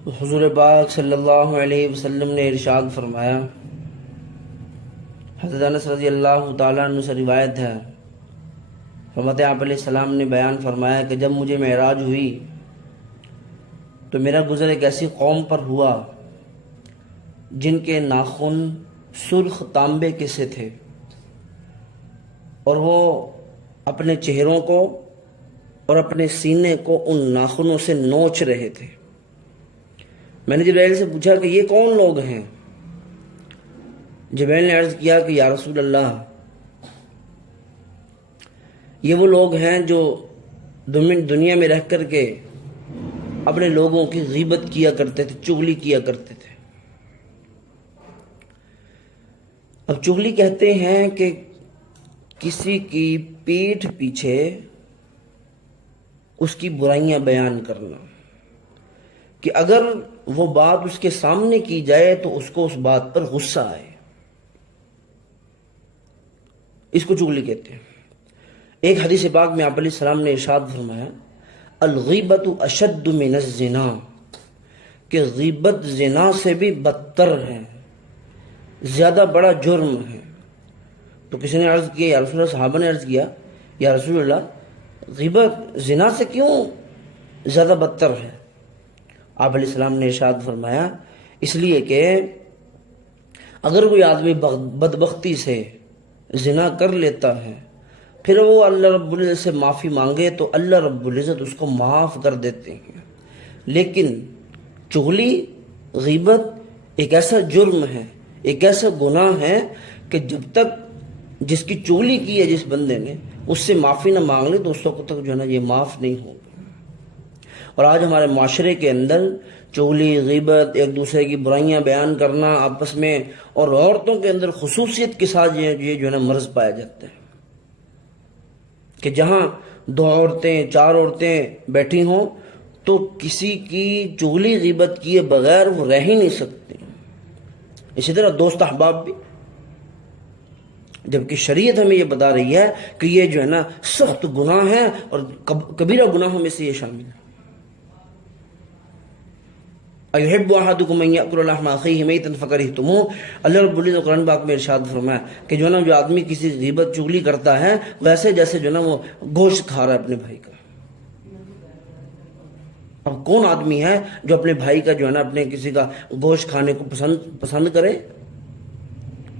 حضور پاک صلی اللہ علیہ وسلم نے ارشاد فرمایا، حضرت انس رضی اللہ تعالیٰ عنہ سے روایت ہے، فرماتے آپ علیہ السلام نے بیان فرمایا کہ جب مجھے معراج ہوئی تو میرا گزر ایک ایسی قوم پر ہوا جن کے ناخن سرخ تانبے کے سے تھے اور وہ اپنے چہروں کو اور اپنے سینے کو ان ناخنوں سے نوچ رہے تھے۔ میں نے جبرائیل سے پوچھا کہ یہ کون لوگ ہیں؟ جبرائیل نے عرض کیا کہ یا رسول اللہ، یہ وہ لوگ ہیں جو دنیا میں رہ کر کے اپنے لوگوں کی غیبت کیا کرتے تھے، چغلی کیا کرتے تھے۔ اب چغلی کہتے ہیں کہ کسی کی پیٹھ پیچھے اس کی برائیاں بیان کرنا، کہ اگر وہ بات اس کے سامنے کی جائے تو اس کو اس بات پر غصہ آئے، اس کو چغلی کہتے ہیں۔ ایک حدیث پاک میں آپ علیہ السلام نے ارشاد فرمایا، الغیبت اشد من الزنا، کہ غیبت زنا سے بھی بدتر ہے، زیادہ بڑا جرم ہے۔ تو کسی نے عرض کیا، یا رسول اللہ، صحابہ نے عرض کیا، یا رسول اللہ، غیبت زنا سے کیوں زیادہ بدتر ہے؟ آپ علیہ السلام نے ارشاد فرمایا، اس لیے کہ اگر کوئی آدمی بدبختی سے زنا کر لیتا ہے، پھر وہ اللہ رب العزت سے معافی مانگے تو اللہ رب العزت اس کو معاف کر دیتے ہیں۔ لیکن چغلی، غیبت ایک ایسا جرم ہے، ایک ایسا گناہ ہے کہ جب تک جس کی چغلی کی ہے جس بندے نے، اس سے معافی نہ مانگ لے تو اس وقت تک جو ہے نا یہ معاف نہیں ہوگا۔ اور آج ہمارے معاشرے کے اندر چغلی، غیبت، ایک دوسرے کی برائیاں بیان کرنا آپس میں، اور عورتوں کے اندر خصوصیت کے ساتھ یہ جو ہے نا مرض پایا جاتا ہے کہ جہاں 2 عورتیں 4 عورتیں بیٹھی ہوں تو کسی کی چغلی غیبت کیے بغیر وہ رہ ہی نہیں سکتے۔ اسی طرح دوست احباب بھی، جبکہ شریعت ہمیں یہ بتا رہی ہے کہ یہ جو ہے نا سخت گناہ ہے اور کبیرہ گناہوں میں سے یہ شامل ہے۔ اَيُحِبُّ أَحَدُكُمْ أَن يَأْكُلَ لَحْمَ أَخِيهِ مَيْتًا فَكَرِهْتُمُوهُ، اللہ رب العزت قرآن پاک میں ارشاد فرمایا کہ جو ہے نا جو آدمی کسی غیبت چغلی کرتا ہے ویسے جیسے جو ہے نا وہ گوشت کھا رہا ہے اپنے بھائی کا۔ اب کون آدمی ہے جو اپنے بھائی کا جو ہے نا اپنے کسی کا گوشت کھانے کو پسند کرے؟